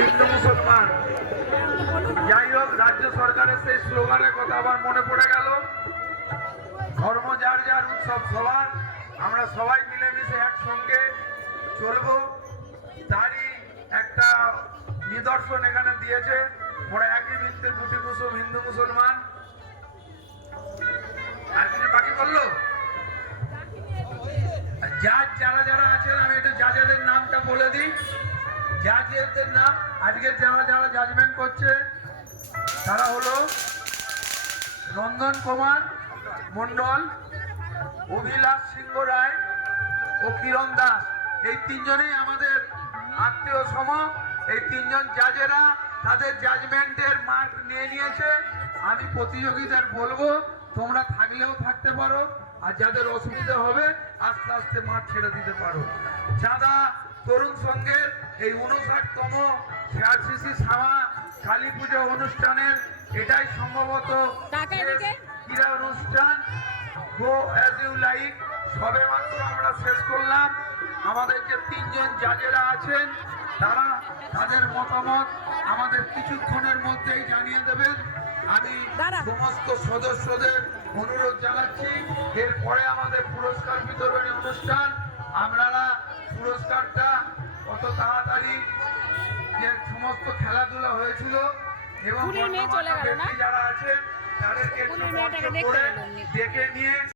হিন্দু মুসলমান। যাই হোক, রাজ্য সরকারের সেই স্লোগানের কথা আবার মনে পড়ে গেল, ধর্ম যার যার, উৎসব সবার। আমরা সবাই মিলেমিশে একসঙ্গে চলবো, তারই একটা নিদর্শন এখানে দিয়েছে। ওরা একই বৃত্তে গুটি কুসুম হিন্দু মুসলমান। আর কিছু বাকি করলো জাজ যারা যারা আছেন, আমি একটু জাজেদের নামটা বলে দিই। জাজেদের নাম আজকে যারা যারা জাজমেন্ট করছে তারা হলো রঞ্জন কুমার মন্ডল, অভিলাষ সিংহ রায় ও কিরণ দাস। এই তিনজনেই আমাদের আত্মীয় সম। এই তিনজন জাজেরা তাদের জাজমেন্টের মার্ক নিয়ে নিয়েছে। আমি প্রতিযোগীদের বলবো তোমরা থাকলেও থাকতে পারো, আর যাদের অসুবিধা হবে আস্তে আস্তে মাঠ ছেড়ে দিতে পারো। চাঁদা তরুণ সংঘের এই 59তম সিআরসিসি সামা কালী পুজো অনুষ্ঠানের এটাই সম্ভবত ক্রীড়া অনুষ্ঠান। গো অ্যাজ ইউ লাইক সবে মাত্র আমরা শেষ করলাম। আমাদের যে তিনজন জাজেরা আছেন তারা তাদের মতামত আমাদের কিছুক্ষণের মধ্যেই জানিয়ে দেবেন। আমি সমস্ত সদস্যদের অনুরোধ জানাচ্ছি, এরপরে আমাদের পুরস্কার বিতরণী অনুষ্ঠান। আপনারা পুরস্কারটা কত তাড়াতাড়ি যে সমস্ত খেলাধুলা হয়েছিল এবং যারা আছেন তাদেরকে দেখে নিয়ে